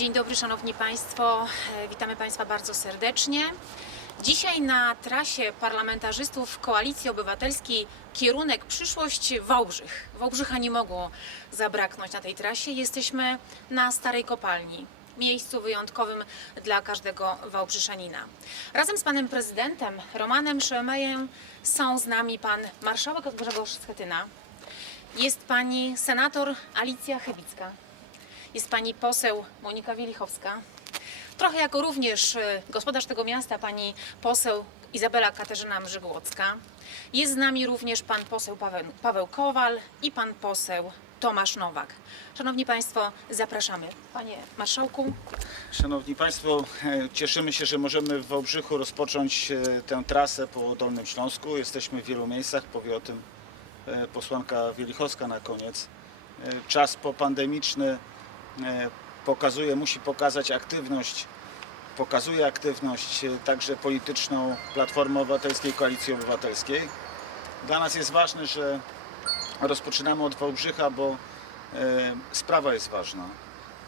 Dzień dobry, Szanowni Państwo. E, Witamy Państwa bardzo serdecznie. Dzisiaj na trasie parlamentarzystów Koalicji Obywatelskiej kierunek przyszłość Wałbrzych. Wałbrzycha nie mogło zabraknąć na tej trasie. Jesteśmy na Starej Kopalni. Miejscu wyjątkowym dla każdego Wałbrzyczanina. Razem z panem prezydentem Romanem Szymejem są z nami pan marszałek Grzegorz Schetyna, jest pani senator Alicja Chybicka, jest pani poseł Monika Wielichowska. Trochę jako również e, gospodarz tego miasta pani poseł Izabela Katarzyna Mrzygłocka. Jest z nami również pan poseł Paweł, Paweł Kowal i pan poseł Tomasz Nowak. Szanowni Państwo, zapraszamy. Panie Marszałku, Szanowni Państwo, e, cieszymy się, że możemy w Wałbrzychu rozpocząć e, tę trasę po Dolnym Śląsku. Jesteśmy w wielu miejscach, powie o tym posłanka Wielichowska na koniec. Czas popandemiczny pokazuje, musi pokazać aktywność, pokazuje aktywność e, także polityczną Platformy Obywatelskiej, Koalicji Obywatelskiej. Dla nas jest ważne, że rozpoczynamy od Wałbrzycha, bo e, sprawa jest ważna.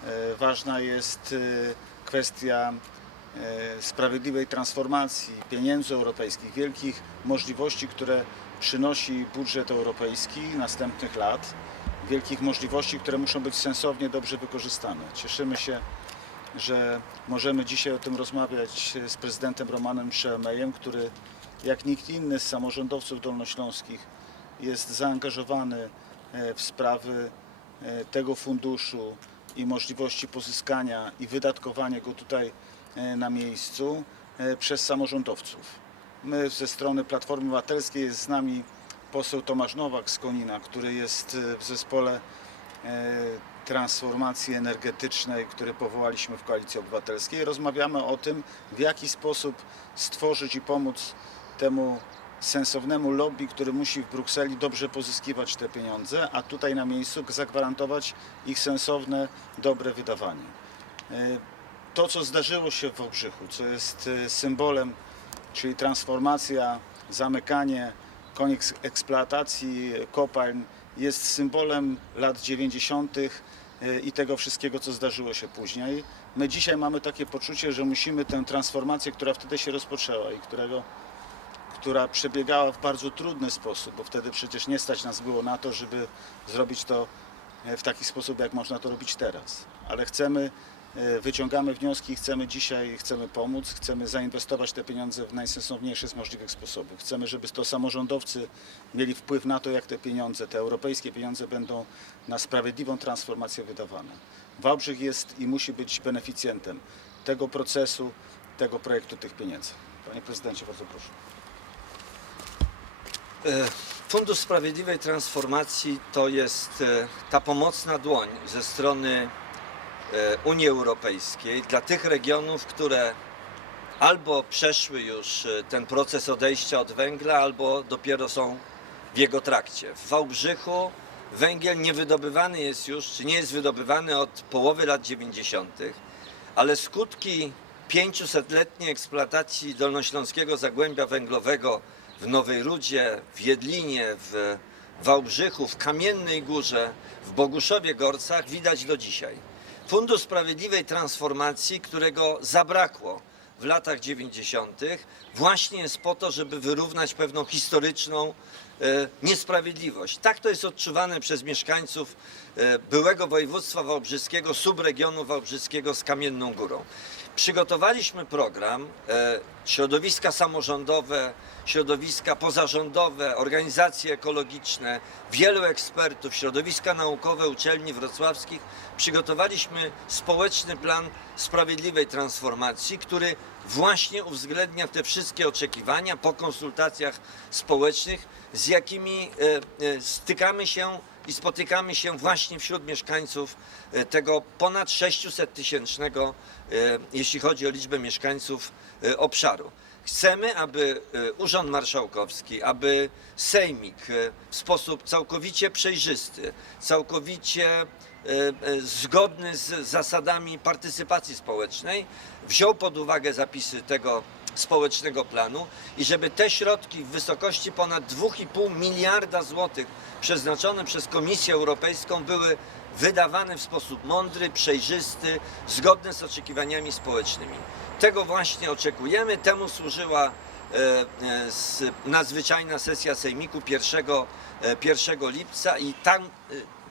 E, Ważna jest e, kwestia e, sprawiedliwej transformacji pieniędzy europejskich, wielkich możliwości, które przynosi budżet europejski następnych lat, wielkich możliwości, które muszą być sensownie dobrze wykorzystane. Cieszymy się, że możemy dzisiaj o tym rozmawiać z prezydentem Romanem Szemejem, który jak nikt inny z samorządowców dolnośląskich jest zaangażowany e, w sprawy e, tego funduszu i możliwości pozyskania i wydatkowania go tutaj e, na miejscu przez samorządowców. My ze strony Platformy Obywatelskiej jest z nami poseł Tomasz Nowak z Konina, który jest e, w zespole e, transformacji energetycznej, który powołaliśmy w Koalicji Obywatelskiej. Rozmawiamy o tym, w jaki sposób stworzyć i pomóc temu sensownnemu lobby, który musi w Brukseli dobrze pozyskiwać te pieniądze, a tutaj na miejscu zagwarantować ich sensowne, dobre wydawanie. E, To, co zdarzyło się w Wałbrzychu, co jest symbolem, czyli transformacja, zamykanie, koniec eksploatacji kopalń, jest symbolem lat 90. e, i tego wszystkiego, co zdarzyło się później. My dzisiaj mamy takie poczucie, że musimy tę transformację, która wtedy się rozpoczęła i którego która przebiegała w bardzo trudny sposób, bo wtedy przecież nie stać nas było na to, żeby zrobić to e, w taki sposób, jak można to robić teraz. Ale chcemy, wyciągamy wnioski, chcemy dzisiaj, chcemy pomóc, chcemy zainwestować te pieniądze w najsensowniejszy z możliwych sposobów. Chcemy, żeby to samorządowcy mieli wpływ na to, jak te pieniądze, te europejskie pieniądze będą na sprawiedliwą transformację wydawane. Wałbrzych jest i musi być beneficjentem tego procesu, tego projektu, tych pieniędzy. Panie prezydencie, bardzo proszę. E, Fundusz Sprawiedliwej Transformacji to jest e, ta pomocna dłoń ze strony e, Unii Europejskiej dla tych regionów, które albo przeszły już e, ten proces odejścia od węgla, albo dopiero są w jego trakcie. W Wałbrzychu węgiel nie wydobywany jest już, czy nie jest wydobywany od połowy lat 90., ale skutki 500-letniej eksploatacji dolnośląskiego zagłębia węglowego w Nowej Rudzie, w Jedlinie, w Wałbrzychu, w Kamiennej Górze, w Boguszowie Gorcach widać do dzisiaj. Fundusz Sprawiedliwej Transformacji, którego zabrakło w latach 90., właśnie jest po to, żeby wyrównać pewną historyczną e, niesprawiedliwość. Tak to jest odczuwane przez mieszkańców byłego województwa wałbrzyskiego, subregionu wałbrzyskiego z Kamienną Górą. Przygotowaliśmy program, e, środowiska samorządowe, środowiska pozarządowe, organizacje ekologiczne, wielu ekspertów, środowiska naukowe uczelni wrocławskich. Przygotowaliśmy społeczny plan sprawiedliwej transformacji, który właśnie uwzględnia te wszystkie oczekiwania po konsultacjach społecznych, z jakimi e, e, stykamy się i spotykamy się właśnie wśród mieszkańców e, tego ponad 600 tysięcznego, e, jeśli chodzi o liczbę mieszkańców e, obszaru. Chcemy, aby Urząd Marszałkowski, aby Sejmik w sposób całkowicie przejrzysty, całkowicie zgodny z zasadami partycypacji społecznej, wziął pod uwagę zapisy tego społecznego planu i żeby te środki w wysokości ponad 2,5 miliarda złotych przeznaczone przez Komisję Europejską były wydawane w sposób mądry, przejrzysty, zgodny z oczekiwaniami społecznymi. Tego właśnie oczekujemy. Temu służyła e, e, nadzwyczajna sesja Sejmiku 1, e, 1 lipca i tam e, e, e,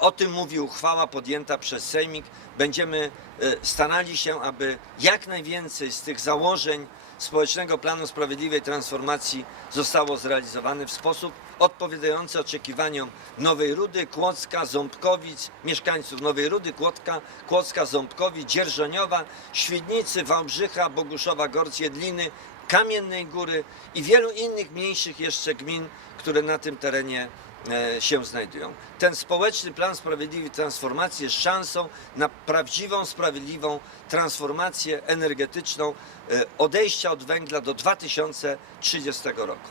o tym mówi uchwała podjęta przez Sejmik. Będziemy e, starali się, aby jak najwięcej z tych założeń społecznego planu sprawiedliwej transformacji zostało zrealizowane w sposób odpowiadający oczekiwaniom Nowej Rudy, Kłodzka, Ząbkowic, mieszkańców Nowej Rudy, Kłodzka, Kłodzka, Ząbkowic, Dzierżoniowa, Świdnicy, Wałbrzycha, Boguszowa, Gorc, Jedliny, Kamiennej Góry i wielu innych mniejszych jeszcze gmin, które na tym terenie się znajdują. Ten społeczny plan sprawiedliwej transformacji jest szansą na prawdziwą, sprawiedliwą transformację energetyczną e, odejścia od węgla do 2030 roku.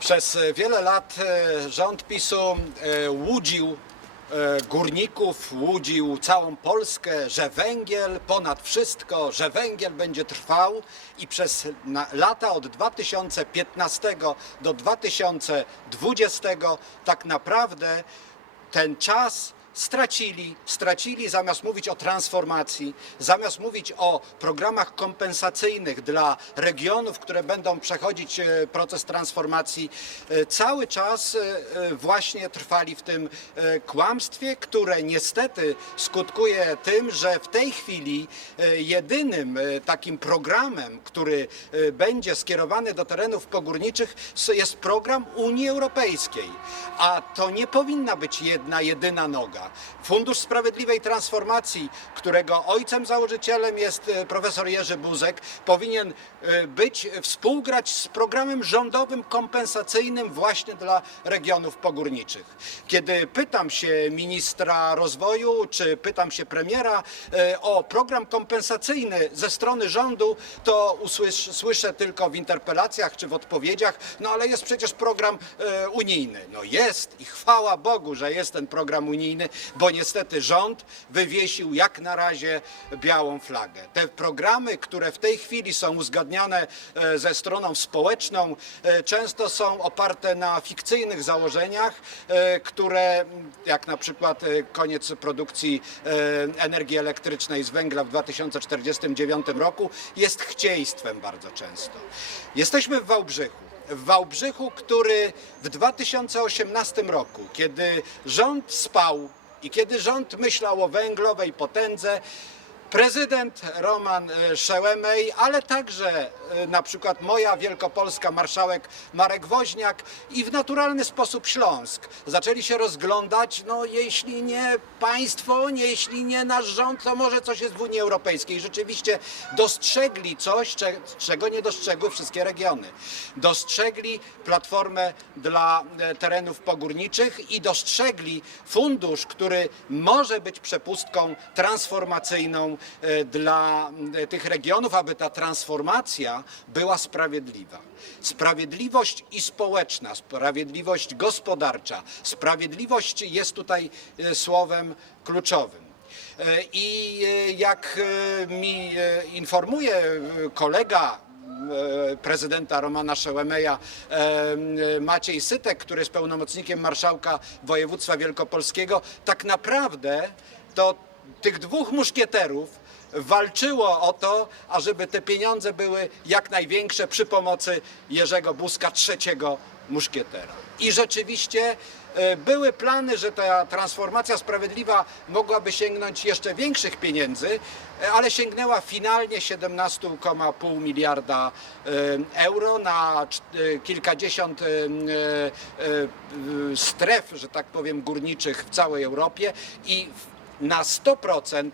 Przez e, wiele lat e, rząd PiSu e, łudził e, górników, łudził całą Polskę, że węgiel ponad wszystko, że węgiel będzie trwał i przez lata od 2015 do 2020 tak naprawdę ten czas stracili, stracili zamiast mówić o transformacji, zamiast mówić o programach kompensacyjnych dla regionów, które będą przechodzić e, proces transformacji, e, cały czas e, właśnie trwali w tym kłamstwie, które niestety skutkuje tym, że w tej chwili jedynym takim programem, który będzie skierowany do terenów pogórniczych jest program Unii Europejskiej, a to nie powinna być jedna, jedyna noga. Fundusz Sprawiedliwej Transformacji, którego ojcem założycielem jest e, profesor Jerzy Buzek, powinien e, być, współgrać z programem rządowym kompensacyjnym właśnie dla regionów pogórniczych. Kiedy pytam się ministra rozwoju, czy pytam się premiera e, o program kompensacyjny ze strony rządu, to usłysz, słyszę tylko w interpelacjach czy w odpowiedziach, no ale jest przecież program unijny. No jest i chwała Bogu, że jest ten program unijny, bo niestety rząd wywiesił jak na razie białą flagę. Te programy, które w tej chwili są uzgadniane e, ze stroną społeczną, e, często są oparte na fikcyjnych założeniach, e, które jak na przykład koniec produkcji energii elektrycznej z węgla w 2049 roku jest chcieństwem bardzo często. Jesteśmy w Wałbrzychu w Wałbrzychu, który w 2018 roku, kiedy rząd spał i kiedy rząd myślał o węglowej potędze, prezydent Roman e, Szełemej, ale także e, na przykład moja wielkopolska marszałek Marek Woźniak i w naturalny sposób Śląsk zaczęli się rozglądać, no jeśli nie państwo, nie, jeśli nie nasz rząd, to może coś jest w Unii Europejskiej. Rzeczywiście dostrzegli coś, cze- czego nie dostrzegły wszystkie regiony. Dostrzegli platformę dla e, terenów pogórniczych i dostrzegli fundusz, który może być przepustką transformacyjną dla e, tych regionów, aby ta transformacja była sprawiedliwa. Sprawiedliwość i społeczna, sprawiedliwość gospodarcza, sprawiedliwość jest tutaj e, słowem kluczowym. E, I e, jak e, mi e, informuje e, kolega e, prezydenta Romana Szełemeja e, e, Maciej Sytek, który jest pełnomocnikiem marszałka województwa wielkopolskiego, tak naprawdę to tych dwóch muszkieterów walczyło o to, ażeby te pieniądze były jak największe przy pomocy Jerzego Buzka, trzeciego muszkietera. I rzeczywiście e, były plany, że ta transformacja sprawiedliwa mogłaby sięgnąć jeszcze większych pieniędzy, e, ale sięgnęła finalnie 17,5 miliarda e, euro na kilkadziesiąt stref, że tak powiem, górniczych w całej Europie i na 100%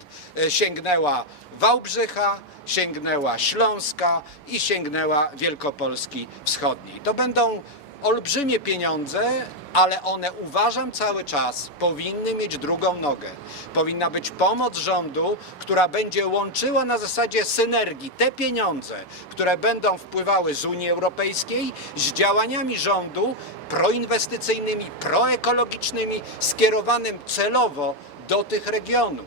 sięgnęła Wałbrzycha, sięgnęła Śląska i sięgnęła Wielkopolski Wschodniej. To będą olbrzymie pieniądze, ale one uważam cały czas powinny mieć drugą nogę. Powinna być pomoc rządu, która będzie łączyła na zasadzie synergii te pieniądze, które będą wpływały z Unii Europejskiej z działaniami rządu proinwestycyjnymi, proekologicznymi, skierowanym celowo do tych regionów.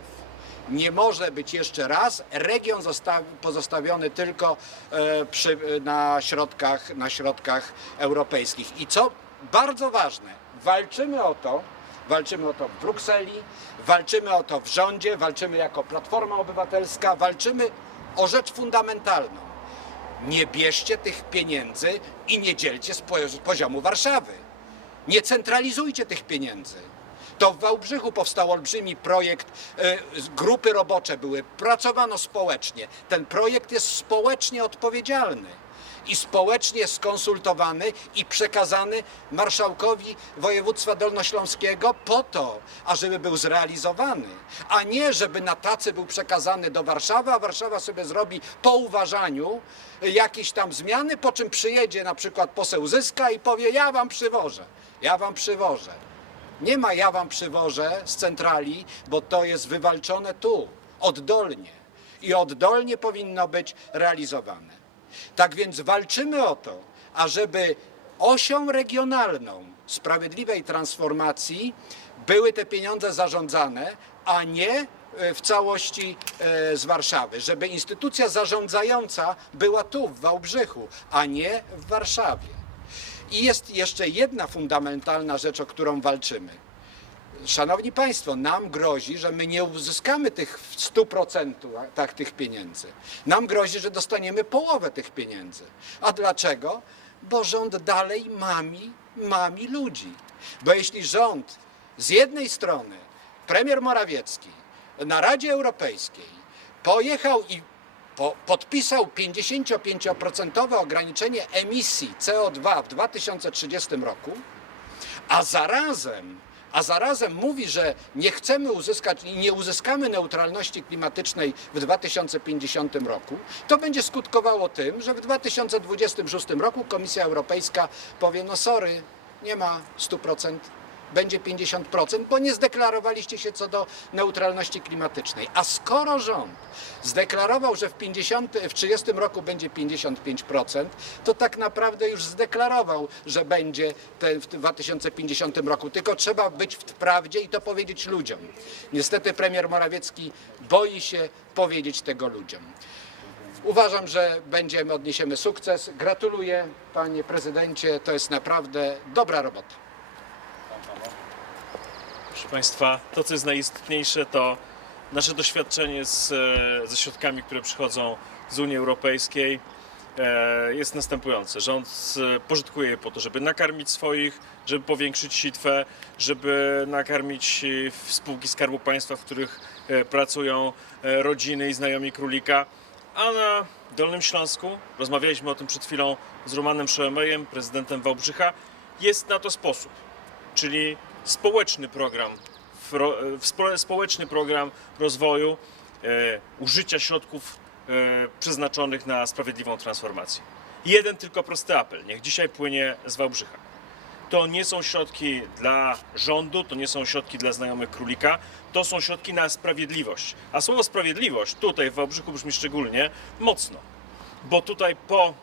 Nie może być jeszcze raz region zosta- pozostawiony tylko e, przy, na, środkach, na środkach europejskich. I co bardzo ważne, walczymy o to, walczymy o to w Brukseli, walczymy o to w rządzie, walczymy jako Platforma Obywatelska, walczymy o rzecz fundamentalną. Nie bierzcie tych pieniędzy i nie dzielcie z poziomu Warszawy. Nie centralizujcie tych pieniędzy. To w Wałbrzychu powstał olbrzymi projekt, e, grupy robocze były, pracowano społecznie. Ten projekt jest społecznie odpowiedzialny i społecznie skonsultowany i przekazany marszałkowi województwa dolnośląskiego po to, ażeby był zrealizowany, a nie żeby na tacy był przekazany do Warszawy, a Warszawa sobie zrobi po uważaniu jakieś tam zmiany, po czym przyjedzie na przykład poseł Zyska i powie ja wam przywożę, ja wam przywożę. Nie ma ja wam przywożę z centrali, bo to jest wywalczone tu, oddolnie. I oddolnie powinno być realizowane. Tak więc walczymy o to, ażeby osią regionalną sprawiedliwej transformacji były te pieniądze zarządzane, a nie e, w całości e, z Warszawy. Żeby instytucja zarządzająca była tu, w Wałbrzychu, a nie w Warszawie. I jest jeszcze jedna fundamentalna rzecz, o którą walczymy. Szanowni Państwo, nam grozi, że my nie uzyskamy tych w 100% tak, tych pieniędzy. Nam grozi, że dostaniemy połowę tych pieniędzy. A dlaczego? Bo rząd dalej mami, mami ludzi. Bo jeśli rząd z jednej strony, premier Morawiecki na Radzie Europejskiej pojechał i po, podpisał 55% ograniczenie emisji CO2 w 2030 roku, a zarazem, a zarazem mówi, że nie chcemy uzyskać i nie uzyskamy neutralności klimatycznej w 2050 roku, to będzie skutkowało tym, że w 2026 roku Komisja Europejska powie, no sorry, nie ma 100%, będzie 50%, bo nie zdeklarowaliście się co do neutralności klimatycznej. A skoro rząd zdeklarował, że w 50, w 30 roku będzie 55%, to tak naprawdę już zdeklarował, że będzie w 2050 roku. Tylko trzeba być w prawdzie i to powiedzieć ludziom. Niestety premier Morawiecki boi się powiedzieć tego ludziom. Uważam, że będziemy, odniesiemy sukces. Gratuluję panie prezydencie, to jest naprawdę dobra robota. Proszę Państwa, to co jest najistotniejsze, to nasze doświadczenie z, e, ze środkami, które przychodzą z Unii Europejskiej e, jest następujące. Rząd e, pożytkuje je po to, żeby nakarmić swoich, żeby powiększyć sitwę, żeby nakarmić spółki Skarbu Państwa, w których pracują rodziny i znajomi królika. A na Dolnym Śląsku, rozmawialiśmy o tym przed chwilą z Romanem Szoemejem, prezydentem Wałbrzycha, jest na to sposób czyli społeczny program, społeczny program rozwoju e, użycia środków e, przeznaczonych na sprawiedliwą transformację. Jeden tylko prosty apel, niech dzisiaj płynie z Wałbrzycha. To nie są środki dla rządu, to nie są środki dla znajomych królika, to są środki na sprawiedliwość. A słowo sprawiedliwość tutaj w Wałbrzychu brzmi szczególnie mocno bo tutaj po e,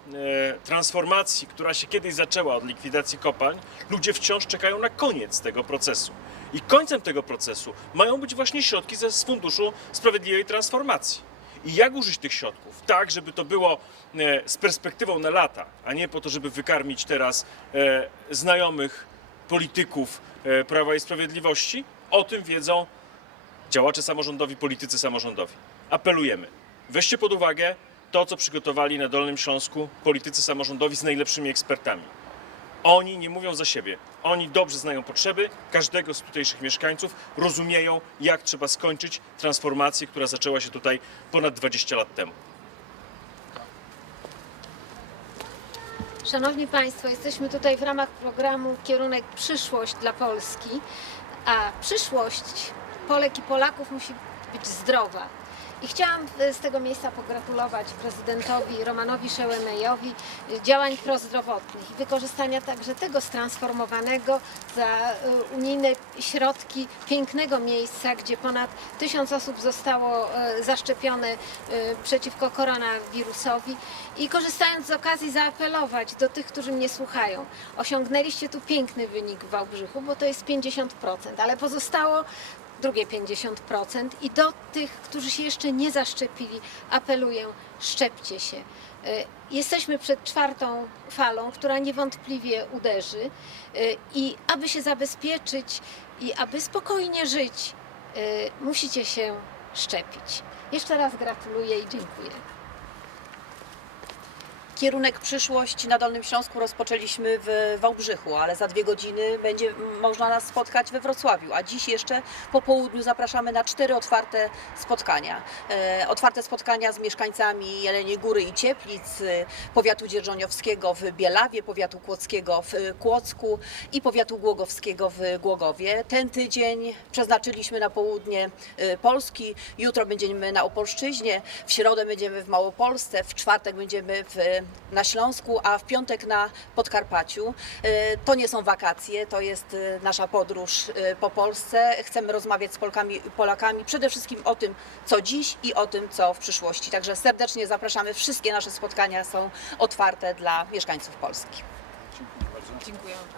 transformacji, która się kiedyś zaczęła od likwidacji kopalń, ludzie wciąż czekają na koniec tego procesu. I końcem tego procesu mają być właśnie środki ze Funduszu Sprawiedliwej Transformacji. I jak użyć tych środków? Tak, żeby to było e, z perspektywą na lata, a nie po to, żeby wykarmić teraz e, znajomych polityków Prawa i Sprawiedliwości. O tym wiedzą działacze samorządowi, politycy samorządowi. Apelujemy. Weźcie pod uwagę to, co przygotowali na Dolnym Śląsku politycy samorządowi z najlepszymi ekspertami. Oni nie mówią za siebie. Oni dobrze znają potrzeby każdego z tutejszych mieszkańców, rozumieją, jak trzeba skończyć transformację, która zaczęła się tutaj ponad 20 lat temu. Szanowni Państwo, jesteśmy tutaj w ramach programu Kierunek Przyszłość dla Polski, a przyszłość Polek i Polaków musi być zdrowa. I chciałam e, z tego miejsca pogratulować prezydentowi Romanowi Szełemejowi e, działań prozdrowotnych i wykorzystania także tego transformowanego za e, unijne środki pięknego miejsca, gdzie ponad tysiąc osób zostało zaszczepione przeciwko koronawirusowi i korzystając z okazji zaapelować do tych, którzy mnie słuchają. Osiągnęliście tu piękny wynik w Wałbrzychu, bo to jest 50%, ale pozostało drugie 50%. I do tych, którzy się jeszcze nie zaszczepili, apeluję, szczepcie się. E, Jesteśmy przed czwartą falą, która niewątpliwie uderzy e, i aby się zabezpieczyć i aby spokojnie żyć, e, musicie się szczepić. Jeszcze raz gratuluję i dziękuję. Kierunek przyszłość na Dolnym Śląsku rozpoczęliśmy w Wałbrzychu, ale za dwie godziny będzie można nas spotkać we Wrocławiu, a dziś jeszcze po południu zapraszamy na cztery otwarte spotkania. E, otwarte spotkania z mieszkańcami Jeleniej Góry i Cieplic, powiatu dzierżoniowskiego w Bielawie, powiatu kłodzkiego w Kłodzku i powiatu głogowskiego w Głogowie. Ten tydzień przeznaczyliśmy na południe e, Polski, jutro będziemy na Opolszczyźnie, w środę będziemy w Małopolsce, w czwartek będziemy w, na Śląsku, a w piątek na Podkarpaciu. E, To nie są wakacje, to jest e, nasza podróż e, po Polsce. Chcemy rozmawiać z Polkami Polakami przede wszystkim o tym, co dziś i o tym, co w przyszłości. Także serdecznie zapraszamy. Wszystkie nasze spotkania są otwarte dla mieszkańców Polski. Dziękuję bardzo.